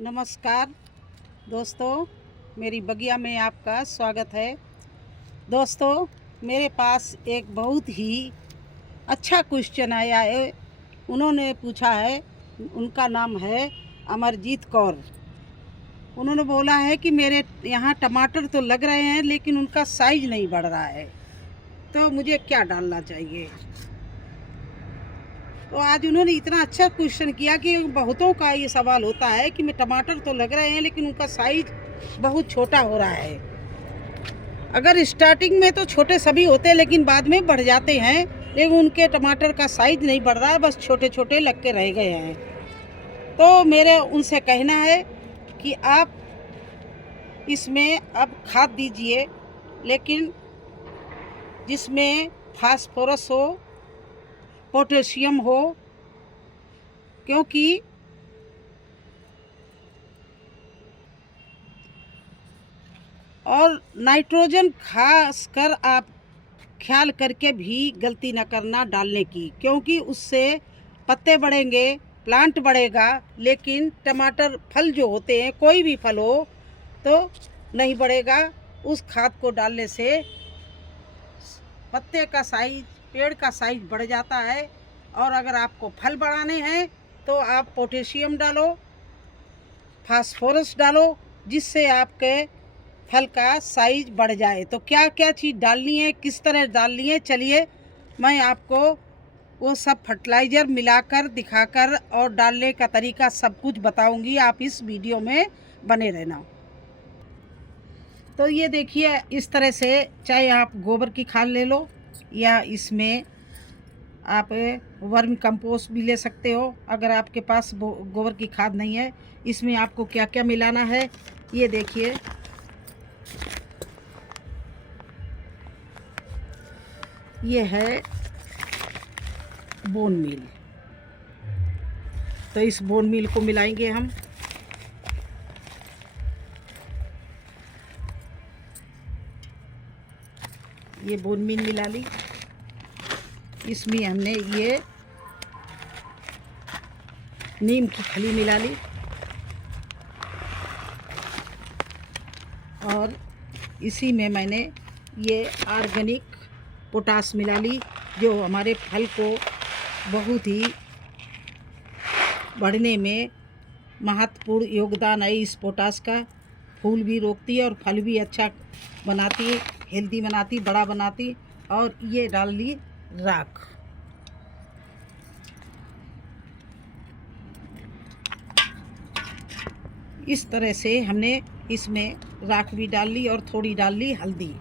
नमस्कार दोस्तों, मेरी बगिया में आपका स्वागत है। दोस्तों, मेरे पास एक बहुत ही अच्छा क्वेश्चन आया है। उन्होंने पूछा है, उनका नाम है अमरजीत कौर। उन्होंने बोला है कि मेरे यहाँ टमाटर तो लग रहे हैं लेकिन उनका साइज नहीं बढ़ रहा है, तो मुझे क्या डालना चाहिए। तो आज उन्होंने इतना अच्छा क्वेश्चन किया कि बहुतों का ये सवाल होता है कि मैं टमाटर तो लग रहे हैं लेकिन उनका साइज बहुत छोटा हो रहा है। अगर स्टार्टिंग में तो छोटे सभी होते हैं लेकिन बाद में बढ़ जाते हैं, लेकिन उनके टमाटर का साइज नहीं बढ़ रहा है, बस छोटे छोटे लग के रह गए हैं। तो मेरे उनसे कहना है कि आप इसमें अब खाद दीजिए, लेकिन जिसमें फास्फोरस हो, पोटेशियम हो, क्योंकि और नाइट्रोजन खास कर आप ख्याल करके भी गलती न करना डालने की, क्योंकि उससे पत्ते बढ़ेंगे, प्लांट बढ़ेगा, लेकिन टमाटर फल जो होते हैं, कोई भी फल हो तो नहीं बढ़ेगा। उस खाद को डालने से पत्ते का साइज, पेड़ का साइज बढ़ जाता है। और अगर आपको फल बढ़ाने हैं तो आप पोटेशियम डालो, फास्फोरस डालो, जिससे आपके फल का साइज बढ़ जाए। तो क्या क्या चीज़ डालनी है, किस तरह डालनी है, चलिए मैं आपको वो सब फर्टिलाइज़र मिलाकर दिखाकर और डालने का तरीका सब कुछ बताऊंगी। आप इस वीडियो में बने रहना। तो ये देखिए, इस तरह से चाहे आप गोबर की खाद ले लो या इसमें आप वर्मी कंपोस्ट भी ले सकते हो। अगर आपके पास गोबर की खाद नहीं है, इसमें आपको क्या क्या मिलाना है ये देखिए। ये है बोन मील, तो इस बोन मील को मिलाएंगे हम। ये बोन मील मिला ली, इसमें हमने ये नीम की खली मिला ली और इसी में मैंने ये ऑर्गेनिक पोटास मिला ली, जो हमारे फल को बहुत ही बढ़ने में महत्वपूर्ण योगदान है। इस पोटास का फूल भी रोकती है और फल भी अच्छा बनाती है, हेल्दी बनाती, बड़ा बनाती। और ये डाल ली राख। इस तरह से हमने इसमें राख भी डाल ली और थोड़ी डाल ली हल्दी।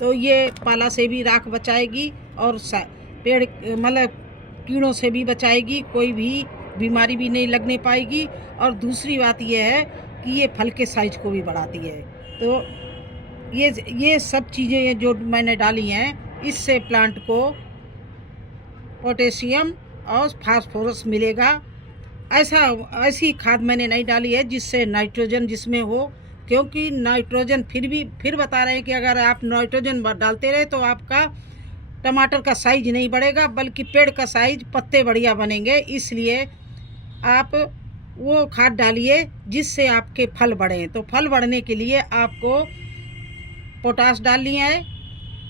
तो ये पाला से भी राख बचाएगी और पेड़ मतलब कीड़ों से भी बचाएगी, कोई भी बीमारी भी नहीं लगने पाएगी। और दूसरी बात ये है कि ये फल के साइज को भी बढ़ाती है। तो ये सब चीज़ें जो मैंने डाली हैं, इससे प्लांट को पोटेशियम और फास्फोरस मिलेगा। ऐसी खाद मैंने नहीं डाली है जिससे नाइट्रोजन जिसमें हो, क्योंकि नाइट्रोजन फिर बता रहे हैं कि अगर आप नाइट्रोजन डालते रहे तो आपका टमाटर का साइज नहीं बढ़ेगा, बल्कि पेड़ का साइज, पत्ते बढ़िया बनेंगे। इसलिए आप वो खाद डालिए जिससे आपके फल बढ़ें। तो फल बढ़ने के लिए आपको पोटाश डालनी है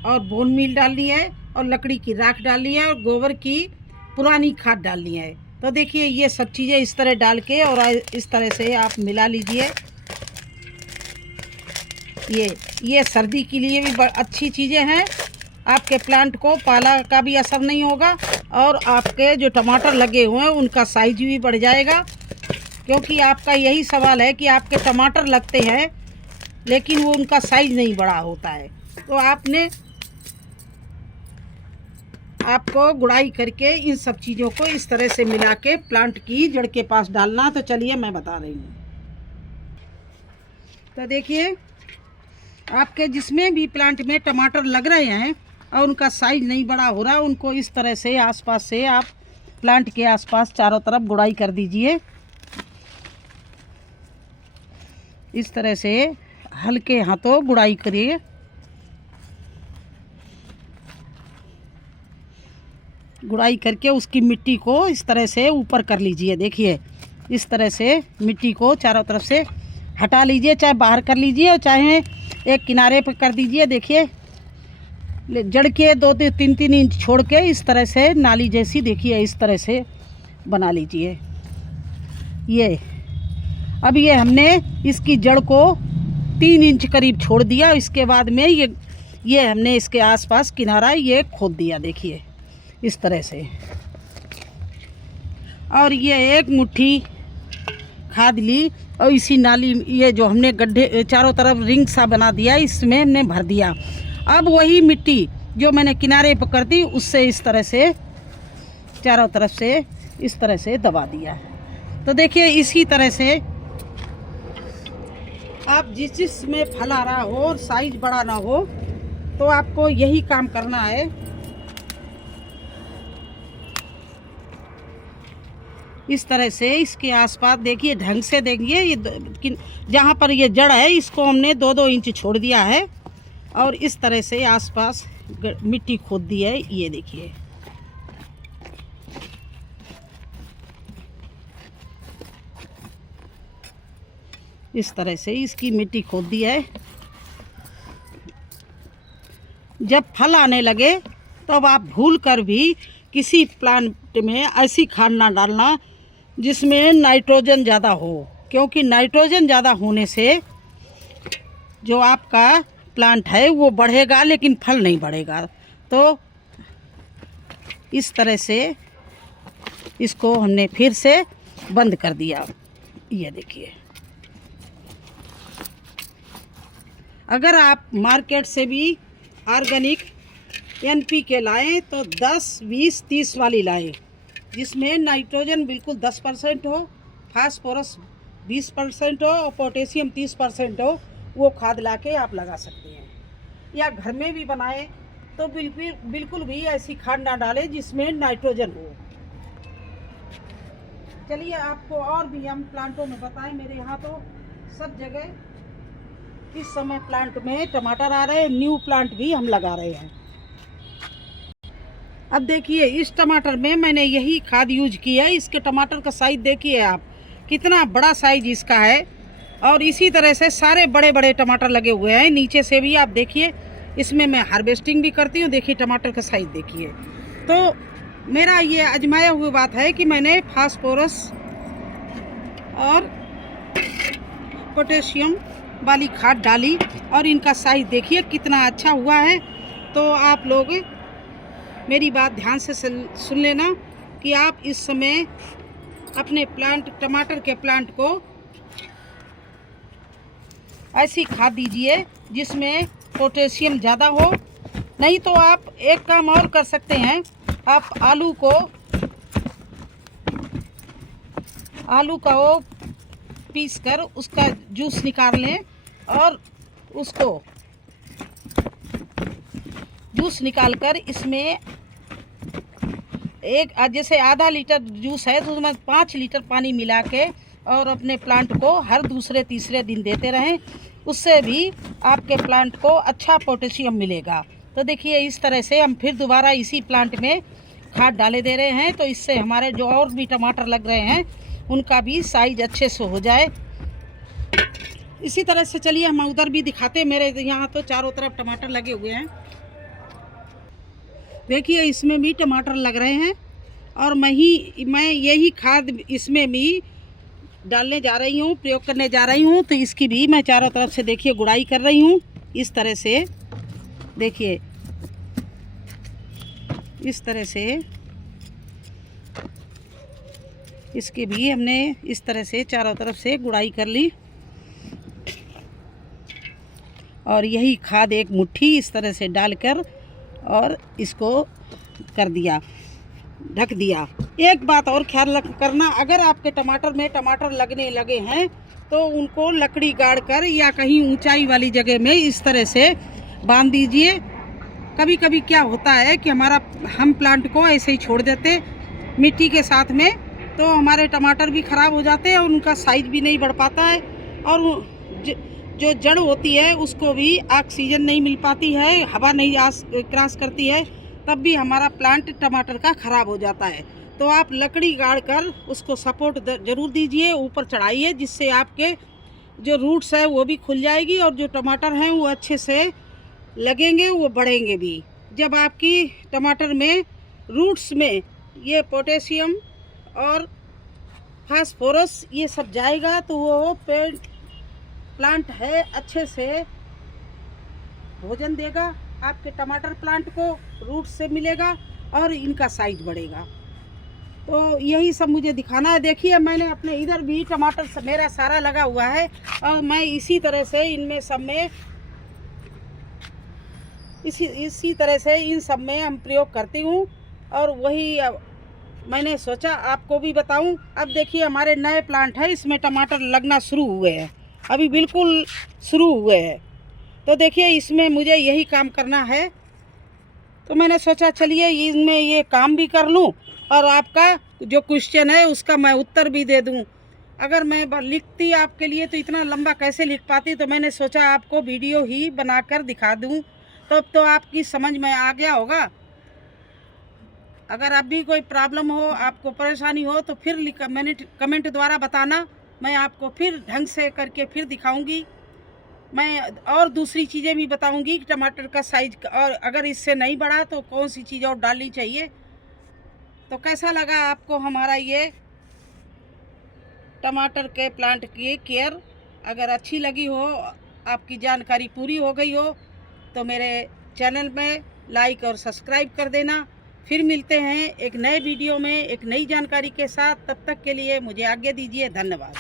और बोन मील डालनी है और लकड़ी की राख डालनी है और गोबर की पुरानी खाद डालनी है। तो देखिए, ये सब चीज़ें इस तरह डाल के और इस तरह से आप मिला लीजिए। ये सर्दी के लिए भी अच्छी चीज़ें हैं। आपके प्लांट को पाला का भी असर नहीं होगा और आपके जो टमाटर लगे हुए हैं उनका साइज भी बढ़ जाएगा। क्योंकि आपका यही सवाल है कि आपके टमाटर लगते हैं लेकिन वो उनका साइज नहीं बड़ा होता है। तो आपको गुड़ाई करके इन सब चीज़ों को इस तरह से मिला के प्लांट की जड़ के पास डालना। तो चलिए मैं बता रही हूँ। तो देखिए, आपके जिसमें भी प्लांट में टमाटर लग रहे हैं और उनका साइज नहीं बड़ा हो रहा, उनको इस तरह से आसपास से आप प्लांट के आसपास चारों तरफ गुड़ाई कर दीजिए। इस तरह से हल्के हाथों गुड़ाई करिए। गुड़ाई करके उसकी मिट्टी को इस तरह से ऊपर कर लीजिए। देखिए, इस तरह से मिट्टी को चारों तरफ से हटा लीजिए, चाहे बाहर कर लीजिए और चाहे एक किनारे पर कर दीजिए। देखिए जड़ के 2-3 इंच छोड़ के इस तरह से नाली जैसी, देखिए इस तरह से बना लीजिए। ये अब ये हमने इसकी जड़ को 3 इंच करीब छोड़ दिया। इसके बाद में ये हमने इसके आसपास किनारा ये खोद दिया, देखिए इस तरह से। और ये एक मुट्ठी खाद ली और इसी नाली, ये जो हमने गड्ढे चारों तरफ रिंग सा बना दिया, इसमें हमने भर दिया। अब वही मिट्टी जो मैंने किनारे पर कर दी, उससे इस तरह से चारों तरफ से इस तरह से दबा दिया। तो देखिए इसी तरह से आप जिसमें फल आ रहा हो और साइज बड़ा ना हो, तो आपको यही काम करना है। इस तरह से इसके आसपास देखिए ढंग से देखिए, ये जहाँ पर ये जड़ है इसको हमने 2-2 इंच छोड़ दिया है और इस तरह से आसपास मिट्टी खोद दी है। ये देखिए इस तरह से इसकी मिट्टी खोद दी है। जब फल आने लगे तब आप भूल कर भी किसी प्लांट में ऐसी खाद ना डालना जिसमें नाइट्रोजन ज़्यादा हो, क्योंकि नाइट्रोजन ज़्यादा होने से जो आपका प्लांट है वो बढ़ेगा लेकिन फल नहीं बढ़ेगा। तो इस तरह से इसको हमने फिर से बंद कर दिया। ये देखिए, अगर आप मार्केट से भी ऑर्गेनिक NPK लाएं तो 10, 20, 30 वाली लाएं, जिसमें नाइट्रोजन बिल्कुल 10% हो, फास्फोरस 20% हो और पोटेशियम 30% हो। वो खाद लाके आप लगा सकते हैं। या घर में भी बनाएं तो बिल्कुल भी ऐसी खाद ना डालें जिसमें नाइट्रोजन हो। चलिए आपको और भी हम प्लांटों में बताएं। मेरे यहाँ तो सब जगह इस समय प्लांट में टमाटर आ रहे हैं, न्यू प्लांट भी हम लगा रहे हैं। अब देखिए इस टमाटर में मैंने यही खाद यूज की है। इसके टमाटर का साइज देखिए आप, कितना बड़ा साइज इसका है। और इसी तरह से सारे बड़े बड़े टमाटर लगे हुए हैं। नीचे से भी आप देखिए, इसमें मैं हार्वेस्टिंग भी करती हूँ। देखिए टमाटर का साइज देखिए। तो मेरा ये आजमाया हुआ बात है कि मैंने फास्फोरस और पोटेशियम वाली खाद डाली और इनका साइज देखिए कितना अच्छा हुआ है। तो आप लोग मेरी बात ध्यान से सुन लेना कि आप इस समय अपने प्लांट, टमाटर के प्लांट को ऐसी खाद दीजिए जिसमें पोटेशियम ज़्यादा हो। नहीं तो आप एक काम और कर सकते हैं, आप आलू का वो पीस कर उसका जूस निकाल लें और उसको जूस निकालकर इसमें जैसे आधा लीटर जूस है तो उसमें 5 लीटर पानी मिला के और अपने प्लांट को हर दूसरे तीसरे दिन देते रहें। उससे भी आपके प्लांट को अच्छा पोटेशियम मिलेगा। तो देखिए इस तरह से हम फिर दोबारा इसी प्लांट में खाद डाले दे रहे हैं। तो इससे हमारे जो और भी टमाटर लग रहे हैं उनका भी साइज अच्छे से हो जाए। इसी तरह से चलिए हम उधर भी दिखाते हैं। मेरे यहाँ तो चारों तरफ टमाटर लगे हुए हैं। देखिए इसमें भी टमाटर लग रहे हैं और मैं यही खाद इसमें भी डालने जा रही हूँ, प्रयोग करने जा रही हूँ। तो इसकी भी मैं चारों तरफ से देखिए गुड़ाई कर रही हूँ। इस तरह से देखिए, इस तरह से इसकी भी हमने इस तरह से चारों तरफ से गुड़ाई कर ली। और यही खाद एक मुट्ठी इस तरह से डालकर और इसको कर दिया, ढक दिया। एक बात और ख्याल करना, अगर आपके टमाटर में टमाटर लगने लगे हैं तो उनको लकड़ी गाड़ कर या कहीं ऊंचाई वाली जगह में इस तरह से बांध दीजिए। कभी कभी क्या होता है कि हम प्लांट को ऐसे ही छोड़ देते मिट्टी के साथ में, तो हमारे टमाटर भी ख़राब हो जाते हैं और उनका साइज भी नहीं बढ़ पाता है। और जो जड़ होती है उसको भी ऑक्सीजन नहीं मिल पाती है, हवा नहीं क्रॉस करती है, तब भी हमारा प्लांट टमाटर का ख़राब हो जाता है। तो आप लकड़ी गाड़ कर उसको सपोर्ट ज़रूर दीजिए, ऊपर चढ़ाइए, जिससे आपके जो रूट्स है वो भी खुल जाएगी और जो टमाटर हैं वो अच्छे से लगेंगे, वो बढ़ेंगे भी। जब आपकी टमाटर में रूट्स में ये पोटेशियम और फास्फोरस ये सब जाएगा तो वो पेड़ प्लांट है अच्छे से भोजन देगा, आपके टमाटर प्लांट को रूट से मिलेगा और इनका साइज बढ़ेगा। तो यही सब मुझे दिखाना है। देखिए मैंने अपने इधर भी टमाटर मेरा सारा लगा हुआ है और मैं इसी तरह से इनमें सब में इसी तरह से इन सब में हम प्रयोग करती हूँ और वही मैंने सोचा आपको भी बताऊं। अब देखिए हमारे नए प्लांट है, इसमें टमाटर लगना शुरू हुए हैं, अभी बिल्कुल शुरू हुए हैं। तो देखिए इसमें मुझे यही काम करना है, तो मैंने सोचा चलिए इनमें ये काम भी कर लूं और आपका जो क्वेश्चन है उसका मैं उत्तर भी दे दूं। अगर मैं लिखती आपके लिए तो इतना लंबा कैसे लिख पाती, तो मैंने सोचा आपको वीडियो ही बनाकर दिखा दूं, तब तो आपकी समझ में आ गया होगा। अगर अब भी कोई प्रॉब्लम हो, आपको परेशानी हो, तो फिर कमेंट द्वारा बताना, मैं आपको फिर ढंग से करके फिर दिखाऊंगी। मैं और दूसरी चीज़ें भी बताऊंगी कि टमाटर का साइज, और अगर इससे नहीं बढ़ा तो कौन सी चीज़ और डालनी चाहिए। तो कैसा लगा आपको हमारा ये टमाटर के प्लांट की केयर? अगर अच्छी लगी हो, आपकी जानकारी पूरी हो गई हो, तो मेरे चैनल में लाइक और सब्सक्राइब कर देना। फिर मिलते हैं एक नए वीडियो में एक नई जानकारी के साथ। तब तक के लिए मुझे आज्ञा दीजिए। धन्यवाद।